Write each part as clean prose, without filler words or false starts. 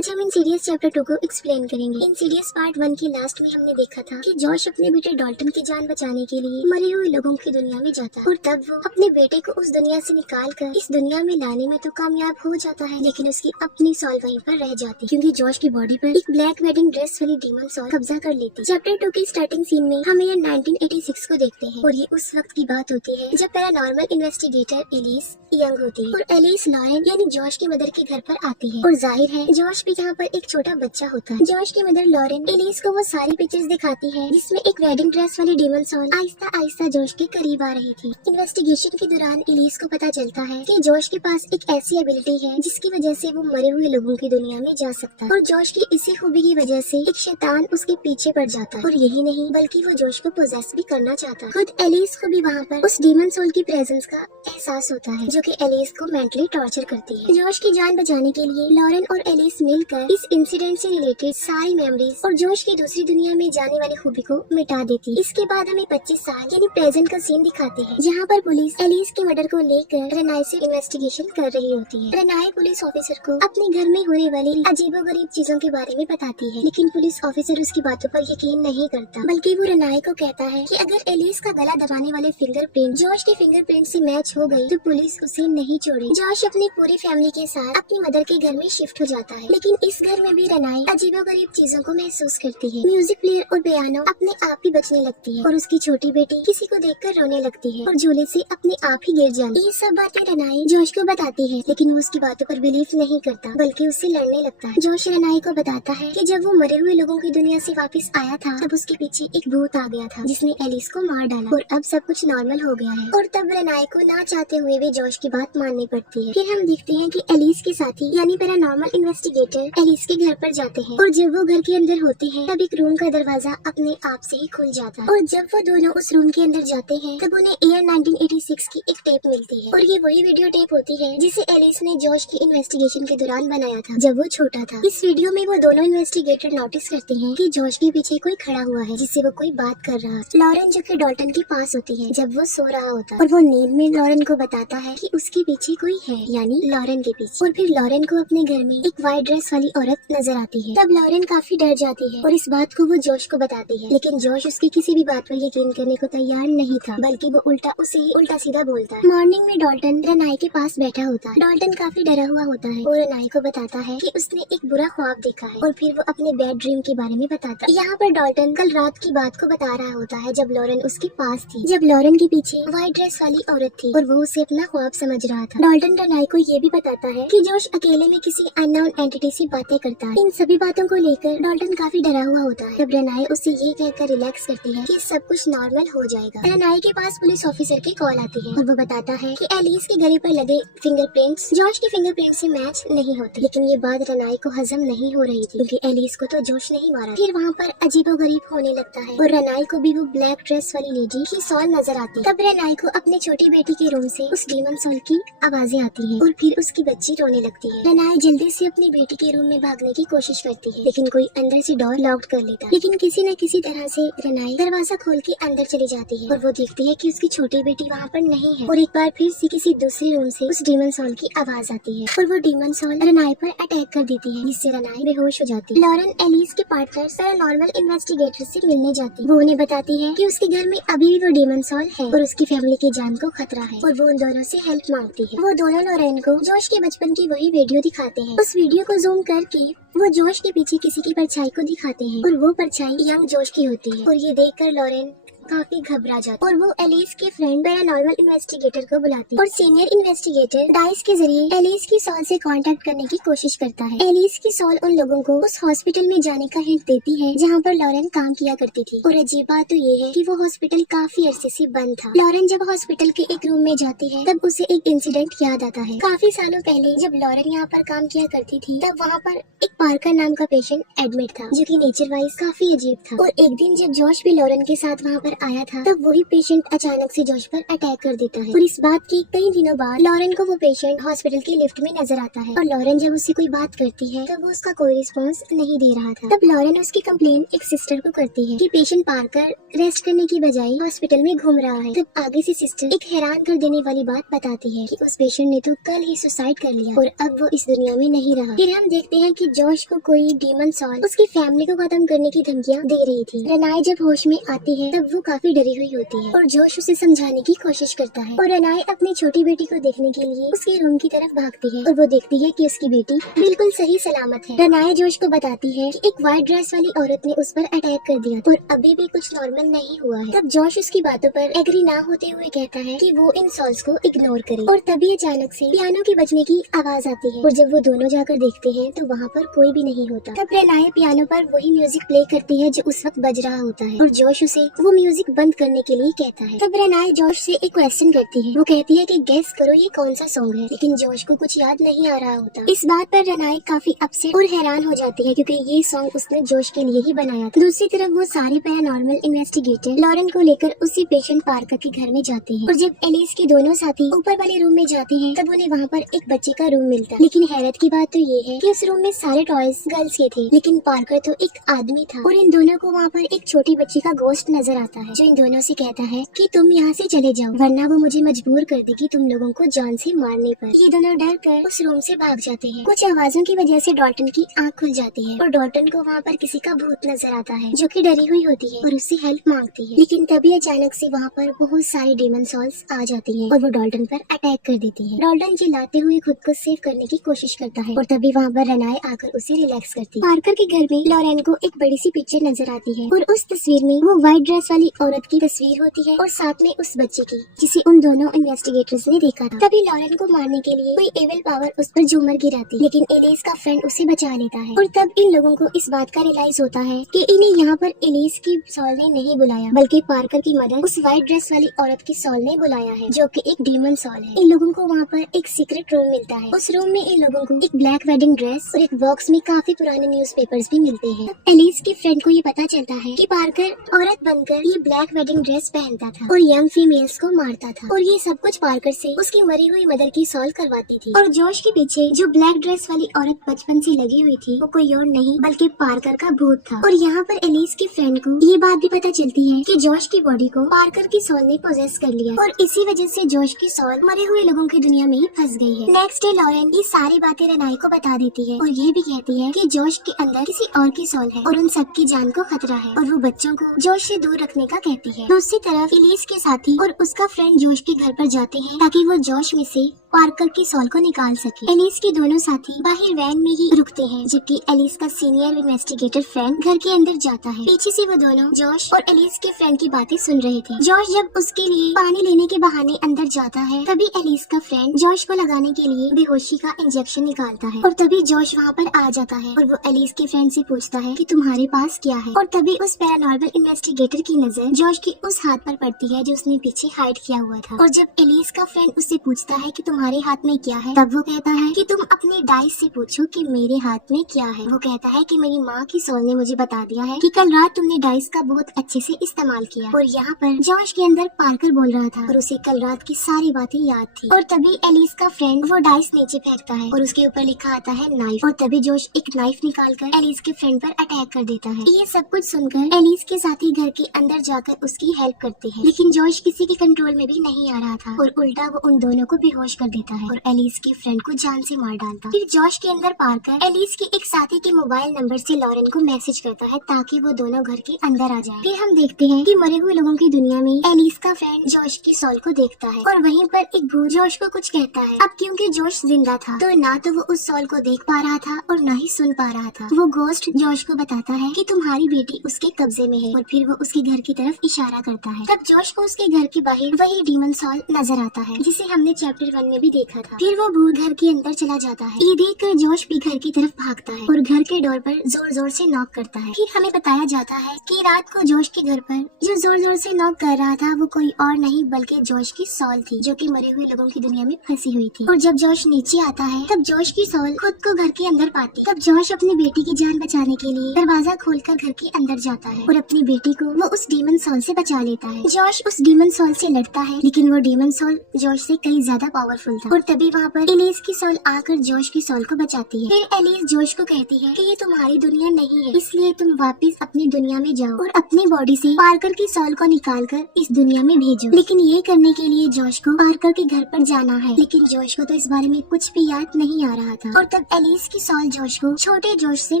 आज हम Insidious chapter 2 को एक्सप्लेन करेंगे। इंसीडियस पार्ट 1 के लास्ट में हमने देखा था कि जॉश अपने बेटे डॉल्टन की जान बचाने के लिए मरे हुए लोगों की दुनिया में जाता है और तब वो अपने बेटे को उस दुनिया से निकाल कर इस दुनिया में लाने में तो कामयाब हो जाता है, लेकिन उसकी अपनी सॉल वहीं पर रह जाती क्योंकि जॉश की बॉडी पर एक ब्लैक वेडिंग ड्रेस वाली डीमन सॉल कब्जा कर लेती। चैप्टर 2 की स्टार्टिंग सीन में हम ईयर 1986 को देखते हैं और ये उस वक्त की बात होती है जब पैरानॉर्मल इन्वेस्टिगेटर एलिस यंग होती है और एलिस लॉरेन यानी जॉश की मदर के घर पर आती है और जाहिर है जॉश भी यहाँ पर एक छोटा बच्चा होता है। जॉश की मदर लॉरेन एलिस को वो सारी पिक्चर्स दिखाती है जिसमें एक वेडिंग ड्रेस वाली demon sol Aahista Aahista Josh के करीब आ रही थी। इन्वेस्टिगेशन के दौरान एलिस को पता चलता है कि जॉश के पास एक ऐसी एबिलिटी है जिसकी वजह से वो मरे हुए लोगों की दुनिया में जा सकता है और जॉश की इसी खूबी की वजह से एक शैतान उसके पीछे पड़ जाता है और यही नहीं बल्कि वो जॉश को पोजेस भी करना चाहता है। खुद एलिस को भी वहाँ पर उस डीमन सोल की प्रेजेंस का एहसास होता है जो कि एलिस को मेंटली टॉर्चर करती है। जॉश की जान बचाने के लिए लॉरेन और एलिस मिलकर इस इंसिडेंट से रिलेटेड सारी मेमोरीज और जॉश की दूसरी दुनिया में जाने वाली खूबी को मिटा देती। इसके बाद हमें 25 साल यानी प्रेजेंट का सीन दिखाते हैं जहाँ पर पुलिस एलिस के मर्डर को लेकर रेनाई से इन्वेस्टिगेशन कर रही होती है। रेनाई पुलिस ऑफिसर को अपने घर में होने वाली अजीबोगरीब चीजों के बारे में बताती है, लेकिन पुलिस ऑफिसर उसकी बातों पर यकीन नहीं करता बल्कि वो रेनाई को कहता है कि अगर एलिस का गला दबाने वाले फिंगरप्रिंट जॉश के फिंगरप्रिंट से मैच हो गई तो पुलिस उसे नहीं छोड़ेगी। जॉश अपनी पूरी फैमिली के साथ अपनी मदर के घर में शिफ्ट हो जाता है, लेकिन इस घर में भी रेनाई अजीबोगरीब चीजों को महसूस करती है। म्यूजिक प्लेयर और पियानो अपने आप ही बजने लगती है और उसकी छोटी बेटी किसी को देखकर रोने लगती है और झूले से अपने आप ही गिर जाती है। ये सब बातें रेनाई जॉश को बताती है, लेकिन वो उसकी बातों पर बिलीव नहीं करता बल्कि उससे लड़ने लगता है। जॉश रेनाई को बताता है कि जब वो मरे हुए लोगों की दुनिया से वापस आया था तब उसके पीछे एक भूत आ गया था जिसने एलिस को मार डाला और अब सब कुछ नॉर्मल हो गया है। और तब रेनाई को ना चाहते हुए भी जॉश की बात माननी पड़ती है। फिर हम देखते हैं कि एलिस के साथी यानी पैरानॉर्मल इन्वेस्टिगेटर एलिस के घर पर जाते हैं और जब वो घर के अंदर होते हैं तब एक रूम का दरवाजा अपने आप से ही खुल जाता है और जब वो दोनों उस रूम के अंदर जाते हैं तब उन्हें ईयर 1986 की एक टेप मिलती है और ये वही वीडियो टेप होती है जिसे एलिस ने जॉश की इन्वेस्टिगेशन के दौरान बनाया था जब वो छोटा था। इस वीडियो में वो दोनों इन्वेस्टिगेटर नोटिस करते हैं कि जॉश के पीछे कोई खड़ा हुआ है जिससे वो कोई बात कर रहा है। लॉरेन जो कि डॉल्टन के पास होती है जब वो सो रहा होता है और वो नींद में लॉरेन को बताता है कि उसके पीछे कोई है यानी लॉरेन के पीछे। और फिर लॉरेन को अपने घर में एक व्हाइट ड्रेस वाली औरत नजर आती है। तब लॉरेन काफी डर जाती है और इस बात को वो जॉश को बताती है, लेकिन जॉश उसकी किसी भी बात पर यकीन करने को तैयार नहीं था बल्कि वो उल्टा उसे ही उल्टा सीधा बोलता है। मॉर्निंग में डॉल्टन रेनाई के पास बैठा होता है। डॉल्टन काफी डरा हुआ होता है और रेनाई को बताता है कि उसने एक बुरा ख्वाब देखा है और फिर वो अपने बैड ड्रीम के बारे में बताता है। यहाँ पर डॉल्टन कल रात की बात को बता रहा होता है जब लॉरेन उसके पास थी, जब लॉरेन के पीछे व्हाइट ड्रेस वाली औरत थी और वो उसे अपना ख्वाब समझ रहा था। डॉल्टन रेनाई को ये भी बताता है कि जॉश अकेले में किसी अननोन एंटिटी से बातें करता है। इन सभी बातों को लेकर डॉल्टन काफी डरा हुआ होता है। तब रेनाई उसे ये कहकर रिलैक्स करती है कि सब कुछ नॉर्मल हो जाएगा। रेनाई के पास पुलिस ऑफिसर की कॉल आती है और वो बताता है कि एलिस के गले पर लगे फिंगरप्रिंट्स जॉश के फिंगरप्रिंट से मैच नहीं होते, लेकिन ये बात रेनाई को हजम नहीं हो रही थी क्योंकि एलिस को तो जॉश नहीं मारा। फिर वहाँ पर अजीबोगरीब होने लगता है और रेनाई को भी वो ब्लैक ड्रेस वाली लेडी की सॉल नजर आती है। तब रेनाई को अपने छोटी बेटी के रूम से उस डीमन सॉल की आवाजें आती है और फिर उसकी बच्ची रोने लगती है। रेनाई जल्दी से अपनी बेटी के रूम में भागने की कोशिश करती है, लेकिन कोई अंदर से डोर लॉक कर लेता है। लेकिन किसी न किसी तरह से रेनाई दरवाजा खोल के अंदर चली जाती है और वो देखती है कि उसकी छोटी बेटी वहाँ पर नहीं है और एक बार फिर से किसी दूसरे रूम से उस डीमन सॉल की आवाज आती है और वो डीमन सॉल रेनाई पर अटैक कर देती है जिससे रेनाई बेहोश हो जाती है। लॉरेन एलिस के पार्टनर पैरानॉर्मल इन्वेस्टिगेटर से मिलने जाती है। वो उन्हें बताती है कि उसके घर में अभी भी वो डीमन सॉल है और उसकी फैमिली की जान को खतरा है और वो उन दोनों से हेल्प मांगती है। वो दोनों लॉरेन को जॉश के बचपन की वही वीडियो दिखाते हैं। उस वीडियो को जूम करके वो जॉश के पीछे किसी की परछाई को दिखाते हैं और वो परछाई यंग जॉश की होती है और ये देखकर लॉरेन काफी घबरा जाता है और वो एलिस के फ्रेंड पैरानॉर्मल इन्वेस्टिगेटर को बुलाती है और सीनियर इन्वेस्टिगेटर डाइस के जरिए एलिस की सॉल से कांटेक्ट करने की कोशिश करता है। एलिस की सॉल उन लोगों को उस हॉस्पिटल में जाने का हिंट देती है जहाँ पर लॉरेन काम किया करती थी और अजीब बात तो ये है कि वो हॉस्पिटल काफी अरसे से बंद था। लॉरेन जब हॉस्पिटल के एक रूम में जाती है तब उसे एक इंसिडेंट याद आता है। काफी सालों पहले जब लॉरेन यहाँ पर काम किया करती थी तब वहाँ पर एक पार्कर नाम का पेशेंट एडमिट था जो कि नेचर वाइज काफी अजीब था और एक दिन जब जॉश भी लॉरेन के साथ वहाँ पर आया था तब वही पेशेंट अचानक से जॉश पर अटैक कर देता है और इस बात के कई दिनों बाद लॉरेन को वो पेशेंट हॉस्पिटल के लिफ्ट में नजर आता है और लॉरेन जब उससे कोई बात करती है तब वो उसका कोई रिस्पॉन्स नहीं दे रहा था। तब लॉरेन उसकी कंप्लेन एक सिस्टर को करती है कि पेशेंट पार्कर रेस्ट करने की बजाय हॉस्पिटल में घूम रहा है। तब आगे से सिस्टर एक हैरान कर देने वाली बात बताती है कि उस पेशेंट ने तो कल ही सुसाइड कर लिया और अब वो इस दुनिया में नहीं रहा। फिर हम देखते हैं कि जॉश जॉश को कोई डीमन सॉल उसकी फैमिली को खत्म करने की धमकियाँ दे रही थी। रेनाई जब होश में आती है तब वो काफी डरी हुई होती है और जॉश उसे समझाने की कोशिश करता है और रेनाई अपनी छोटी बेटी को देखने के लिए उसके रूम की तरफ भागती है और वो देखती है कि उसकी बेटी बिल्कुल सही सलामत है। रेनाई जॉश को बताती है कि एक व्हाइट ड्रेस वाली औरत ने उस पर अटैक कर दिया और अभी भी कुछ नॉर्मल नहीं हुआ है। तब जॉश उसकी बातों पर एग्री ना होते हुए कहता है कि वो इन सॉल्स को इग्नोर करे और तभी अचानक से पियानो की बजने की आवाज आती है और जब वो दोनों जाकर देखते हैं तो वहाँ पर कोई भी नहीं होता। तब रेनाई पियानो पर वही म्यूजिक प्ले करती है जो उस वक्त बज रहा होता है और जॉश उसे वो म्यूजिक बंद करने के लिए कहता है। तब रेनाई जॉश से एक क्वेश्चन करती है। वो कहती है कि गेस करो ये कौन सा सॉन्ग है, लेकिन जॉश को कुछ याद नहीं आ रहा होता। इस बात पर रेनाई काफी अपसेट और हैरान हो जाती है क्योंकि ये सॉन्ग उसने जॉश के लिए ही बनाया था। दूसरी तरफ वो सारे पैरानॉर्मल इन्वेस्टिगेटर लॉरेन को लेकर उसी पेशेंट पार्कर के घर में जाते हैं और जब एलिस के दोनों साथी ऊपर वाले रूम में जाते हैं तब उन्हें वहाँ पर एक बच्चे का रूम मिलता है। लेकिन हैरत की बात तो ये है कि उस रूम में सारे टॉयज गर्ल्स के थे, लेकिन पार्कर तो एक आदमी था और इन दोनों को वहाँ पर एक छोटी बच्ची का गोश्त नजर आता है जो इन दोनों से कहता है कि तुम यहाँ से चले जाओ वरना वो मुझे मजबूर कर देगी तुम लोगों को जान से मारने पर। ये दोनों डर कर उस रूम से भाग जाते हैं। कुछ आवाजों की वजह से डॉल्टन की आँख खुल जाती है और डॉल्टन को वहाँ पर किसी का भूत नजर आता है जो कि डरी हुई होती है और उससे हेल्प मांगती है। लेकिन तभी अचानक से वहाँ पर बहुत सारी डीमन सॉल्स आ जाती हैं और वो डॉल्टन पर अटैक कर देती है। डॉल्टन चिल्लाते हुए खुद को सेव करने की कोशिश करता है और तभी वहाँ पर रेनाई आकर उसे रिलैक्स करती है। पार्कर के घर में लॉरेन को एक बड़ी सी पिक्चर नजर आती है और उस तस्वीर में वो व्हाइट ड्रेस वाली औरत की तस्वीर होती है और साथ में उस बच्चे की जिसे उन दोनों इन्वेस्टिगेटर्स ने देखा था। तभी लॉरेन को मारने के लिए कोई एविल पावर उस पर झूमर गिराती, लेकिन एलिस का फ्रेंड उसे बचा लेता है और तब इन लोगों को इस बात का रियलाइज होता है कि इन्हें यहाँ पर एलिस की सॉल ने नहीं बुलाया बल्कि पार्कर की मदद उस व्हाइट ड्रेस वाली औरत की सॉल ने बुलाया है जो कि एक डीमन सॉल है। इन लोगों को वहाँ पर एक सीक्रेट रूम मिलता है। उस रूम में इन लोगों को एक ब्लैक वेडिंग ड्रेस और एक बॉक्स में काफी पुराने न्यूज़पेपर्स भी मिलते हैं। एलिस की फ्रेंड को ये पता चलता है कि पार्कर औरत बनकर ये ब्लैक वेडिंग ड्रेस पहनता था और यंग फीमेल्स को मारता था और ये सब कुछ पार्कर से उसकी मरी हुई मदर की सॉल्व करवाती थी। और जॉश के पीछे जो ब्लैक ड्रेस वाली औरत बचपन से लगी हुई थी वो कोई और नहीं बल्कि पार्कर का भूत था। और यहाँ पर एलिस की फ्रेंड को ये बात भी पता चलती है कि जॉश की बॉडी को पार्कर की सॉल ने पोजेस कर लिया और इसी वजह से जॉश की सॉल मरे हुए लोगों की दुनिया में ही फंस गई है। नेक्स्ट डे लॉरेन ये सारी बातें रेनाई को बता देती है और ये भी कहती है कि जॉश के अंदर किसी और की सॉल है और उन सबकी जान को खतरा है और वो बच्चों को जॉश से दूर रखने का कहती है। दूसरी तरफ एलिस के साथी और उसका फ्रेंड जॉश के घर पर जाते हैं ताकि वो जॉश में से पार्कर की सॉल को निकाल सके। एलिस के दोनों साथी बाहर वैन में ही रुकते हैं जबकि एलिस का सीनियर इन्वेस्टिगेटर फ्रेंड घर के अंदर जाता है। पीछे से वो दोनों जॉश और एलिस के फ्रेंड की बातें सुन रहे थे। जॉश जब उसके लिए पानी लेने के बहाने अंदर जाता है तभी एलिस का फ्रेंड जॉश को लगाने के लिए बेहोशी का इंजेक्शन निकालता है और तभी जॉश वहाँ पर आ जाता है और वो एलिस के फ्रेंड से पूछता है कि तुम्हारे पास क्या है। और तभी उस पैरानॉर्मल इन्वेस्टिगेटर की नजर जॉश की उस हाथ पर पड़ती है जो उसने पीछे हाइड किया हुआ था। और जब एलिस का फ्रेंड उससे पूछता है कि तुम्हारे हाथ में क्या है तब वो कहता है कि तुम अपने डाइस से पूछो कि मेरे हाथ में क्या है। वो कहता है कि मेरी माँ की सॉल ने मुझे बता दिया है कि कल रात तुमने डाइस का बहुत अच्छे से इस्तेमाल किया। और यहाँ पर जॉश के अंदर पार्कर बोल रहा था और उसे कल रात की सारी बातें याद थी। और तभी एलिस का फ्रेंड वो डाइस नीचे फेंकता है और उसके ऊपर लिखा आता है नाइफ और तभी जॉश एक नाइफ निकालकर एलिस के फ्रेंड पर अटैक कर देता है। ये सब कुछ सुनकर एलिस के साथी घर के अंदर जाकर उसकी हेल्प करते हैं, लेकिन जॉश किसी के कंट्रोल में भी नहीं आ रहा था और उल्टा वो उन दोनों को बेहोश कर देता है और एलिस के फ्रेंड को जान से मार डालता। फिर जॉश के अंदर पार्कर एलिस के एक साथी के मोबाइल नंबर से लॉरेन को मैसेज करता है ताकि वो दोनों घर के अंदर आ जाए। फिर हम देखते हैं कि मरे हुए लोगों की दुनिया में एलिस का फ्रेंड जॉश की सॉल को देखता है और वहीं पर एक भूत जॉश को कुछ कहता है। अब क्योंकि जॉश जिंदा था तो ना तो वो उस सॉल को देख पा रहा था और ना ही सुन पा रहा था। वो घोस्ट जॉश को बताता है कि तुम्हारी बेटी उसके कब्जे में है और फिर वो उसके घर की तरफ इशारा करता है। तब जॉश को उसके घर के बाहर वही डीमन सॉल नजर आता है जिसे हमने चैप्टर 1 में भी देखा था। फिर वो भूत घर के अंदर चला जाता है। ये देख कर जॉश भी घर की तरफ भागता है और घर के डोर पर जोर जोर से नॉक करता है। फिर हमें बताया जाता है कि रात को जॉश के घर पर जो जोर जोर से नॉक कर रहा था वो कोई और नहीं बल्कि जॉश की सॉल थी जो कि मरे हुए लोगों की दुनिया में फंसी हुई थी। और जब जॉश नीचे आता है तब जॉश की सॉल खुद को घर के अंदर पाती। तब जॉश अपनी बेटी की जान बचाने के लिए दरवाजा खोलकर घर के अंदर जाता है और अपनी बेटी को वो उस डीमन सॉल से बचा लेता है। जॉश उस डीमन सॉल से लड़ता है लेकिन वो डीमन सॉल जॉश से कई ज्यादा पावरफुल पावरफुल था। और तभी वहाँ पर एलिस की सोल आकर जॉश की सोल को बचाती है। फिर एलिस जॉश को कहती है कि ये तुम्हारी दुनिया नहीं है, इसलिए तुम वापस अपनी दुनिया में जाओ और अपनी बॉडी से पार्कर की सोल को निकाल कर इस दुनिया में भेजो। लेकिन ये करने के लिए जॉश को पार्कर के घर पर जाना है। लेकिन जॉश को तो इस बारे में कुछ भी याद नहीं आ रहा था। और तब एलिस की सोल जॉश को छोटे जॉश से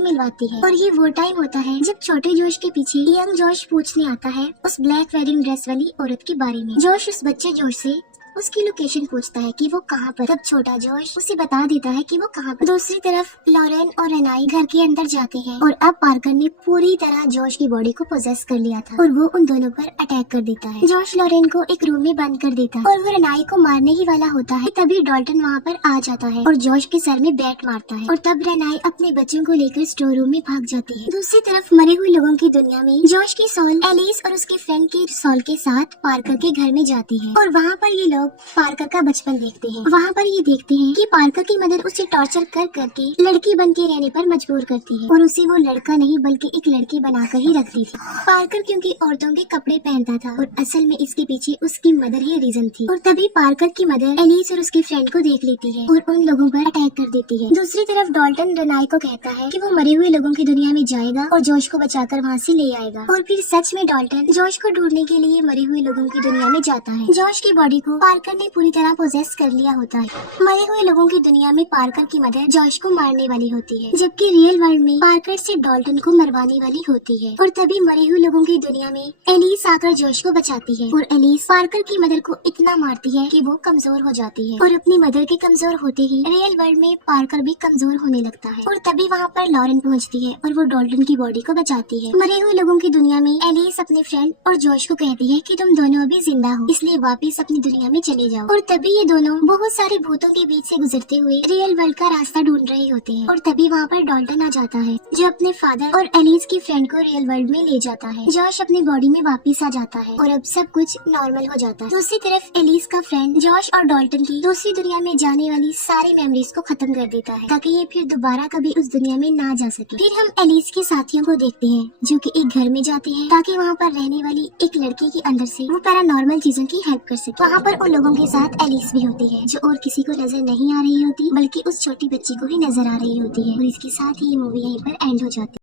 मिलवाती है। और ये वो टाइम होता है जब छोटे जॉश के पीछे यंग जॉश पूछने आता है उस ब्लैक वेडिंग ड्रेस वाली औरत के बारे में। जॉश उस बच्चे जॉश से उसकी लोकेशन पूछता है कि वो कहाँ पर। तब छोटा जॉश उसे बता देता है कि वो कहाँ पर। दूसरी तरफ लॉरेन और रेनाई घर के अंदर जाते हैं और अब पार्कर ने पूरी तरह जॉश की बॉडी को पोजेस कर लिया था और वो उन दोनों पर अटैक कर देता है। जॉश लॉरेन को एक रूम में बंद कर देता है और वो रेनाई को मारने ही वाला होता है। तभी डॉल्टन वहाँ पर आ जाता है और जॉश के सर में बैट मारता है और तब रेनाई अपने बच्चों को लेकर स्टोर रूम में भाग जाती है। दूसरी तरफ मरे हुए लोगों की दुनिया में जॉश की सोल एलिस और उसके फ्रेंड की सोल के साथ पार्कर के घर में जाती है और वहाँ पर ये लोग पार्कर का बचपन देखते हैं। वहाँ पर ये देखते हैं कि पार्कर की मदर उसे टॉर्चर कर करके लड़की बन के रहने पर मजबूर करती है और उसे वो लड़का नहीं बल्कि एक लड़की बनाकर ही रखती थी। पार्कर क्योंकि औरतों के कपड़े पहनता था और असल में इसके पीछे उसकी मदर ही रीजन थी। और तभी पार्कर की मदर एलिस और उसके फ्रेंड को देख लेती है और उन लोगों पर अटैक कर देती है। दूसरी तरफ डॉल्टन रेनाई को कहता है कि वो मरे हुए लोगों की दुनिया में जाएगा और जॉश को बचाकर वहाँ से ले आएगा। और फिर सच में डॉल्टन जॉश को ढूंढने के लिए मरे हुए लोगों की दुनिया में जाता है। जॉश की बॉडी को पार्कर ने पूरी तरह पोजेस कर लिया होता है। मरे हुए लोगों की दुनिया में पार्कर की मदर जॉश को मारने वाली होती है, जबकि रियल वर्ल्ड में पार्कर से डॉल्टन को मरवाने वाली होती है। और तभी मरे हुए लोगों की दुनिया में एलिस आकर जॉश को बचाती है और एलिस पार्कर की मदर को इतना मारती है कि वो कमजोर हो जाती है। और अपनी मदर के कमजोर होते ही रियल वर्ल्ड में पार्कर भी कमजोर होने लगता है। और तभी वहाँ पर लॉरेन पहुँचती है और वो डॉल्टन की बॉडी को बचाती है। मरे हुए लोगों की दुनिया में एलिस अपने फ्रेंड और जॉश को कहती है कि तुम दोनों अभी जिंदा हो, इसलिए वापस अपनी दुनिया में चले जाओ। और तभी ये दोनों बहुत सारे भूतों के बीच से गुजरते हुए रियल वर्ल्ड का रास्ता ढूंढ रहे होते हैं। और तभी वहाँ पर डॉल्टन आ जाता है जो अपने फादर और एलिस की फ्रेंड को रियल वर्ल्ड में ले जाता है। जॉश अपनी बॉडी में वापस आ जाता है और अब सब कुछ नॉर्मल हो जाता है। दूसरी तरफ एलिस का फ्रेंड जॉश और डॉल्टन की दूसरी दुनिया में जाने वाली सारी मेमोरीज को खत्म कर देता है ताकि ये फिर दोबारा कभी उस दुनिया में ना जा सके। फिर हम एलिस के साथियों को देखते हैं जो कि एक घर में जाते हैं ताकि वहाँ पर रहने वाली एक लड़की के अंदर से वो पैरानॉर्मल चीजों की हेल्प कर सके। वहाँ पर उन लोगों के साथ एलिस भी होती है जो और किसी को नजर नहीं आ रही होती बल्कि उस छोटी बच्ची को ही नजर आ रही होती है। और इसके साथ ही ये मूवी यहीं पर एंड हो जाती है।